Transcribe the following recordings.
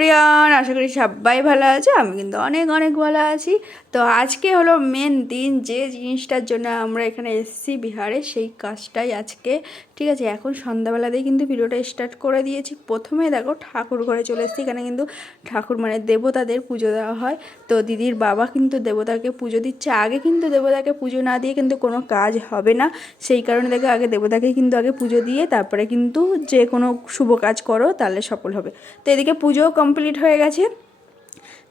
Everyone আশা করি সবাই ভালো আছে, আমি কিন্তু অনেক অনেক ভালো আছি। তো আজকে হলো মেন দিন, যে জিনিসটার জন্য আমরা এখানে এসেছি বিহারে, সেই কাজটাই আজকে। ঠিক আছে, এখন সন্ধ্যাবেলাতেই কিন্তু ভিডিওটা স্টার্ট করে দিয়েছি। প্রথমে দেখো ঠাকুর ঘরে চলে এসেছি, এখানে কিন্তু ঠাকুর মানে দেবতাদের পুজো দেওয়া হয়। তো দিদির বাবা কিন্তু দেবতাকে পুজো দিচ্ছে। আগে কিন্তু দেবতাকে পুজো না দিয়ে কিন্তু কোনো কাজ হবে না। সেই কারণে দেখো আগে দেবতাকে কিন্তু আগে পুজো দিয়ে তারপরে কিন্তু যে কোনো শুভ কাজ করো, তাহলে সফল হবে। তো এদিকে পুজোও কমপ্লিট হয়ে গেছে।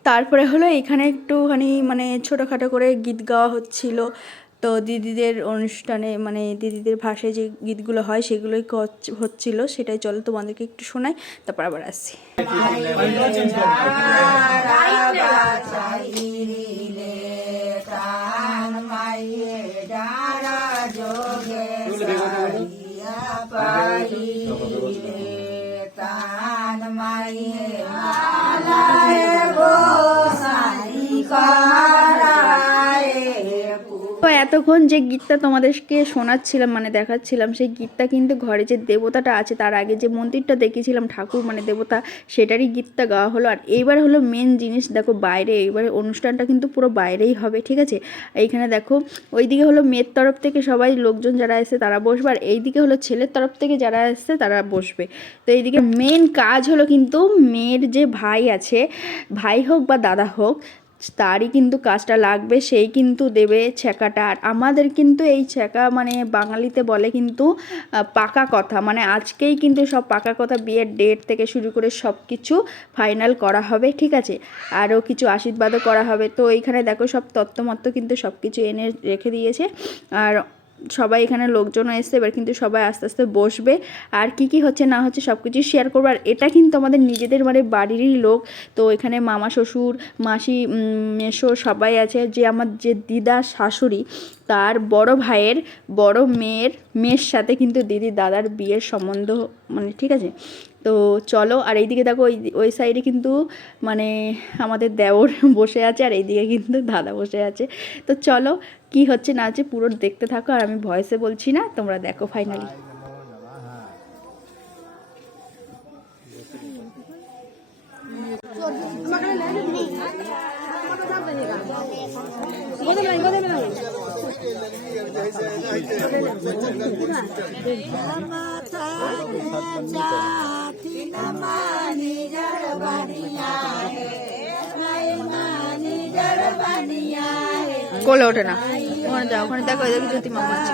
তারপরে হলো এখানে একটুখানি মানে ছোটোখাটো করে গীত গাওয়া হচ্ছিল। তো দিদিদের অনুষ্ঠানে মানে দিদিদের ভাষায় যে গীতগুলো হয় সেগুলোই হচ্ছিল, সেটাই চলো তোমাদেরকে একটু শোনাই, তারপর আবার আসছি। তো এতক্ষণ যে গীতটা তোমাদেরকে শোনাচ্ছিলাম মানে দেখাচ্ছিলাম, সেই গীতটা কিন্তু ঘরে যে দেবতাটা আছে, তার আগে যে মন্দিরটা দেখেছিলাম, ঠাকুর মানে দেবতা, সেটারই গীতটা গাওয়া হলো। আর এইবার হলো মেন জিনিস, দেখো বাইরে, এইবারে অনুষ্ঠানটা কিন্তু পুরো বাইরেই হবে, ঠিক আছে? এইখানে দেখো, ওইদিকে হলো মেয়ের তরফ থেকে সবাই লোকজন যারা এসে তারা বসবে। আর এইদিকে হলো ছেলের তরফ থেকে যারা এসছে, তারা বসবে। তো এইদিকে মেন কাজ হলো কিন্তু মেয়ের যে ভাই আছে, ভাই হোক বা দাদা হোক তারই কিন্তু কাজটা লাগবে, সেই কিন্তু দেবে ছ্যাঁকাটা। আর আমাদের কিন্তু এই ছ্যাঁকা মানে বাঙালিতে বলে কিন্তু পাকা কথা। মানে আজকেই কিন্তু সব পাকা কথা বিয়ের ডেট থেকে শুরু করে সব কিছু ফাইনাল করা হবে, ঠিক আছে? আরও কিছু আশীর্বাদও করা হবে। তো এইখানে দেখো সব তত্ত্বমত্ত কিন্তু সব কিছু এনে রেখে দিয়েছে। আর সবাই এখানে লোকজনও এসছে, এবার কিন্তু সবাই আস্তে আস্তে বসবে। আর কি কি হচ্ছে, না হচ্ছে সব কিছু শেয়ার করব। আর এটা কিন্তু আমাদের নিজেদের মানে বাড়িরই লোক। তো এখানে মামা, শ্বশুর, মাসি মেসো সবাই আছে। যে আমার যে দিদা, শাশুড়ি তার বড় ভাইয়ের বড় মেয়ের মেয়ের সাথে কিন্তু দিদি দাদার বিয়ের সম্বন্ধ মানে ঠিক আছে? তো চলো, আর এইদিকে দেখো, ওই ওই সাইডে কিন্তু মানে আমাদের দেওর বসে আছে, আর এইদিকে কিন্তু দাদা বসে আছে। তো চলো, কি হচ্ছে না হচ্ছে পুরো দেখতে থাকো, আর আমি ভয়েসে বলছি না, তোমরা দেখো ফাইনালি কোলে ওঠে না। ওখানে যাও ওখানে দেখো এদিকে জ্যোতি মামা আছে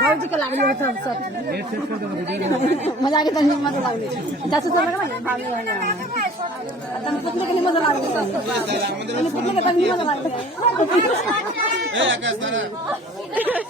भाऊजी के लागली होतं सब मजा आली तर मजा लागली जास्त तर बघा ना भावी आहे आता मी पुतले की मजा लागली आणि पुतले की तंगी मजा लागली दीदी ना करूया ती तर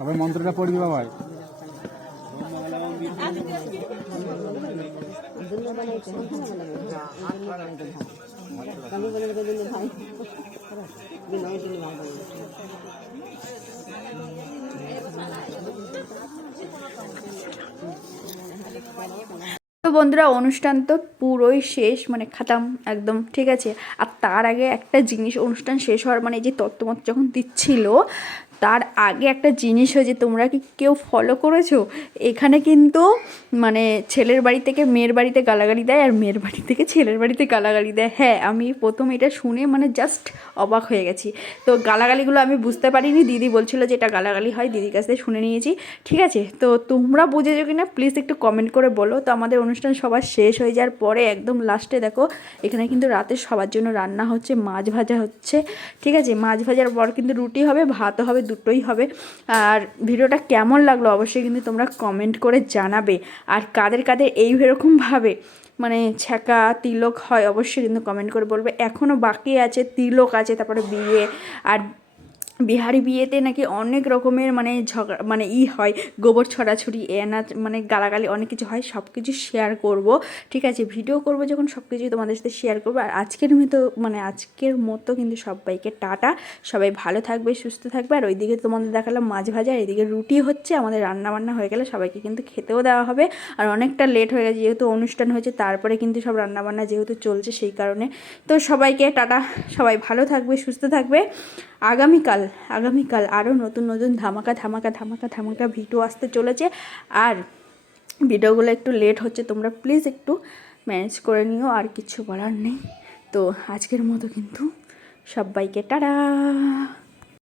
আবার মন্ত্রটা পড়বি বাবা। তো বন্ধুরা, অনুষ্ঠান তো পুরোই শেষ মানে খাতাম, একদম, ঠিক আছে? আর তার আগে একটা জিনিস, অনুষ্ঠান শেষ হওয়ার মানে যে তত্ত্বমত যখন দিচ্ছিল তার আগে একটা জিনিস হয়েছে, তোমরা কি কেউ ফলো করেছ? এখানে কিন্তু মানে ছেলের বাড়ি থেকে মেয়ের বাড়িতে গালাগালি দেয় আর মেয়ের বাড়ি থেকে ছেলের বাড়িতে গালাগালি দেয়। হ্যাঁ আমি প্রথম এটা শুনে মানে জাস্ট অবাক হয়ে গেছি। তো গালাগালিগুলো আমি বুঝতে পারিনি, দিদি বলছিল যে এটা গালাগালি হয়, দিদির কাছ থেকে শুনে নিয়েছি। ঠিক আছে, তো তোমরা বুঝেছ কি না প্লিজ একটু কমেন্ট করে বলো। তো আমাদের অনুষ্ঠান সবার শেষ হয়ে যাওয়ার পরে একদম লাস্টে দেখো, এখানে কিন্তু রাতে সবার জন্য রান্না হচ্ছে, মাছ ভাজা হচ্ছে। ঠিক আছে, মাছ ভাজার পর কিন্তু রুটি হবে ভাত হবে দুটোই হবে। আর ভিডিওটা কেমন লাগল অবশ্যই কিন্তু তোমরা কমেন্ট করে জানাবে। আর কাদের কাদের এই এরকমভাবে মানে ছ্যাঁকা তিলক হয় অবশ্যই কিন্তু কমেন্ট করে বলবে। এখনও বাকি আছে, তিলক আছে, তারপরে বিয়ে আর বিহারি বিয়েতে নাকি অনেক রকমের মানে ঝগড়া মানে ই হয়, গোবর ছড়াছড়ি এনা মানে গালাগালি অনেক কিছু হয় সব কিছু শেয়ার করব। ঠিক আছে ভিডিও করব যখন সব কিছুই তোমাদের সাথে শেয়ার করব। আর আজকের মতো মানে আজকের মতো কিন্তু সবাইকে টাটা। সবাই ভালো থাকবে, সুস্থ থাকবে। আর ওইদিকে তোমাদের দেখালাম মাছ ভাজা এদিকে রুটি হচ্ছে, আমাদের রান্না বান্না হয়ে গেলে সবাইকে কিন্তু খেতেও দেওয়া হবে। আর অনেকটা লেট হয়ে গেছে, যেহেতু অনুষ্ঠান হয়েছে, তারপরে কিন্তু সব রান্নাবান্না যেহেতু চলছে সেই কারণে। তো সবাইকে টাটা, সবাই ভালো থাকবে, সুস্থ থাকবে। আগামীকাল আগামীকাল আরও নতুন নতুন ধামাকা ধামাকা ধামাকা ধামাকা ভিডিও আসতে চলেছে। আর ভিডিওগুলো একটু লেট হচ্ছে, তোমরা প্লিজ একটু ম্যানেজ করে নিও, আর কিছু বলার নেই। তো আজকের মতো কিন্তু সবাইকে টাটা।